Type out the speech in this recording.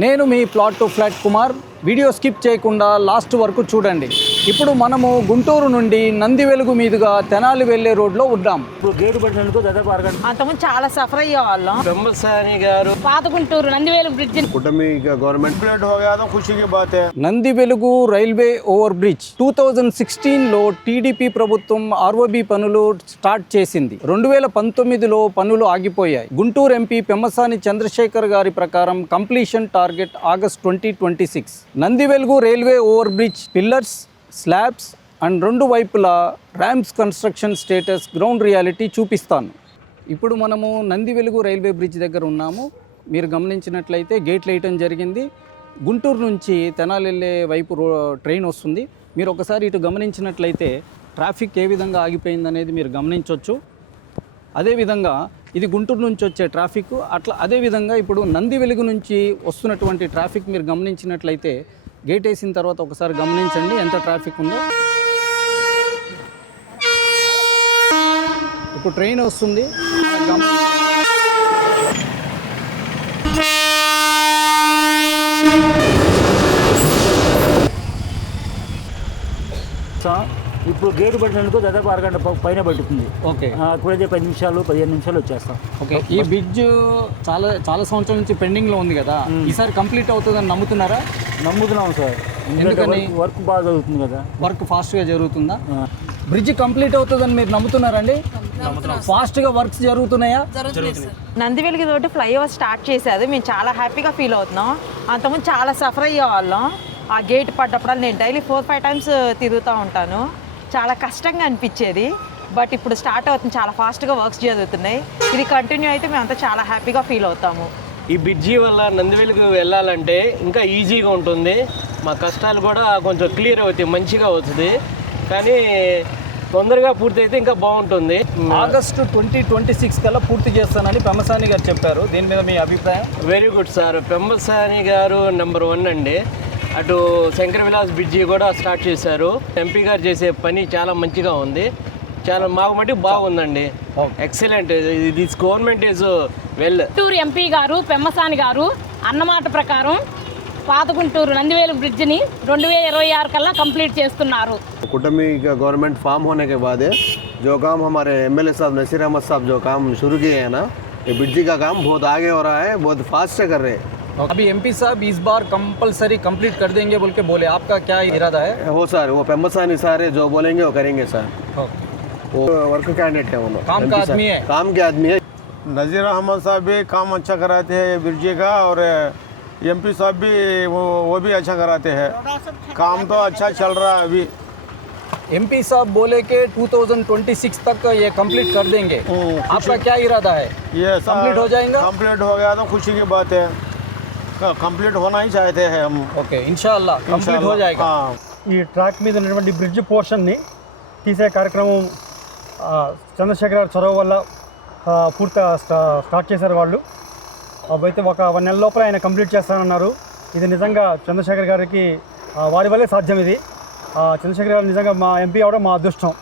నేను మీ plot to flat Kumar. Video skip చేయకుండా లాస్ట్ వరకు చూడండి. ఇప్పుడు మనము గుంటూరు నుండి నంది వెలుగు మీదుగా తెనాలి వెళ్ళే రోడ్లో ఉన్నాం. ఇప్పుడు గేటు పడినందుకు దాదాపు అరగంట అంతకుముందు చాలా సఫర్ అయ్యేవాళ్ళం. పెమ్మసాని గారు పాత Guntur Nandivelu bridge government plate हो गया तो खुशी की बात है. నంది వెలుగు రైల్వే ఓవర్ బ్రిడ్జ్ 2016లో టీడీపీ ప్రభుత్వం ఆర్ఓబి పనులు స్టార్ట్ చేసింది. 2019లో పనులు ఆగిపోయాయి. గుంటూరు ఎంపీ పెమ్మసాని చంద్రశేఖర్ గారి ప్రకారం కంప్లీషన్ టార్గెట్ ఆగస్ట్ 2026. నంది వెలుగు railway over bridge pillars, slabs and రెండు వైపులా ramps construction status, ground reality చూపిస్తాను. ఇప్పుడు మనము నంది వెలుగు రైల్వే బ్రిడ్జ్ దగ్గర ఉన్నాము. మీరు గమనించినట్లయితే గేట్లు వేయటం జరిగింది. గుంటూరు నుంచి తెనాలి వెళ్ళే వైపు ట్రైన్ వస్తుంది. మీరు ఒకసారి ఇటు గమనించినట్లయితే ట్రాఫిక్ ఏ విధంగా ఆగిపోయిందనేది మీరు గమనించవచ్చు. అదేవిధంగా ఇది గుంటూరు నుంచి వచ్చే ట్రాఫిక్. అదేవిధంగా ఇప్పుడు నంది వెలుగు నుంచి వస్తున్నటువంటి ట్రాఫిక్ మీరు గమనించినట్లయితే గేట్ వేసిన తర్వాత ఒకసారి గమనించండి ఎంత ట్రాఫిక్ ఉందో. ఇప్పుడు ట్రైన్ వస్తుంది. ఇప్పుడు గేటు పడినందుకు దాదాపు అరగంట పైన పడుతుంది. ఓకే, ఇప్పుడైతే 10 నిమిషాలు 15 నిమిషాలు వచ్చేస్తాం. ఓకే, ఈ బ్రిడ్జ్ చాలా సంవత్సరాల నుంచి పెండింగ్లో ఉంది కదా, ఈసారి కంప్లీట్ అవుతుందని నమ్ముతున్నారా? నమ్ముతున్నాం సార్. ఎందుకని? వర్క్ బాగా జరుగుతుంది కదా. వర్క్ ఫాస్ట్గా జరుగుతుందా? బ్రిడ్జ్ కంప్లీట్ అవుతుందని మీరు నమ్ముతున్నారండి? ఫాస్ట్గా వర్క్స్ జరుగుతున్నాయా? నందివెలుగు తోటి ఫ్లైఓవర్ స్టార్ట్ చేసేది మేము చాలా హ్యాపీగా ఫీల్ అవుతున్నాం. అంతకుముందు చాలా సఫర్ అయ్యేవాళ్ళం. ఆ గేట్ పడ్డప్పుడు నేను డైలీ 4-5 టైమ్స్ తిరుగుతూ ఉంటాను. చాలా కష్టంగా అనిపించేది. బట్ ఇప్పుడు స్టార్ట్ అవుతుంది, చాలా ఫాస్ట్గా వర్క్స్ జరుగుతున్నాయి. ఇది కంటిన్యూ అయితే మేమంతా చాలా హ్యాపీగా ఫీల్ అవుతాము. ఈ బ్రిడ్జి వల్ల నందివెలుగు వెళ్ళాలంటే ఇంకా ఈజీగా ఉంటుంది. మా కష్టాలు కూడా కొంచెం క్లియర్ అవుతాయి, మంచిగా అవుతుంది. కానీ తొందరగా పూర్తయితే ఇంకా బాగుంటుంది. ఆగస్టు 2026 కల్లా పూర్తి చేస్తానని పెమ్మసాని గారు చెప్పారు. దీని మీద మీ అభిప్రాయం? Very good sir. పెమ్మసాని గారు నెంబర్ 1 అండి. అటు శంకర విలాస్ బ్రిడ్జి కూడా స్టార్ట్ చేశారు. ఎంపీ గారు చేసే పని చాలా మంచిగా ఉంది. చాలా మాకు మట్టి బాగుందండి. Excellent. This government is well. Guntur MP గారు పెమ్మసాని గారు అన్నమాట ప్రకారం పాత గుంటూరు నందివేలు బ్రిడ్జిని 2026 కల్లా కంప్లీట్ చేస్తున్నారు. कुटुंबी का गवर्नमेंट फॉर्म होने के बाद जो काम हमारे एमएलए साहब नसीर अहमद साहब जो काम शुरू किए हैं ना, ये ब्रिड्जी का काम बहुत आगे हो रहा है, बहुत फास्ट से कर रहे हैं. अभी एमपी साहब इस बार कंपलसरी कंप्लीट कर देंगे बोल के बोले, आपका क्या इरादा है? हो सर, वो पेम्बसानी सारे जो बोलेंगे वो करेंगे सर. वो वर्क कैंडिडेट है, वो लोग काम का आदमी है, काम के आदमी है. नज़ीर अहमद साहब भी काम अच्छा कराते हैं ब्रिड्जी का, और एमपी साहब भी वो भी अच्छा कराते हैं. काम तो अच्छा चल रहा है. अभी एमपी साहब बोले कि 2026 तक ये कंप्लीट कर देंगे. आपका क्या इरादा है? ये कंप्लीट हो जाएगा? कंप्लीट हो गया तो खुशी की बात है. कंप्लीट होना ही चाहते हैं हम. ఓకే, ఇన్షాల్లా కంప్లీట్ हो जाएगा. ఈ ట్రాక్ మీద ఉన్నటువంటి బ్రిడ్జ్ పోర్షన్ని తీసే కార్యక్రమం చంద్రశేఖర్ గారి చొరవ వల్ల పూర్తిగా స్టార్ట్ చేశారు వాళ్ళు. అయితే ఒక 1 నెల లోపల ఆయన కంప్లీట్ చేస్తానన్నారు. ఇది నిజంగా చంద్రశేఖర్ గారికి వారి వల్లే సాధ్యం. ఇది చంద్రశేఖర్ గారు నిజంగా మా ఎంపీ అవడం మా అదృష్టం.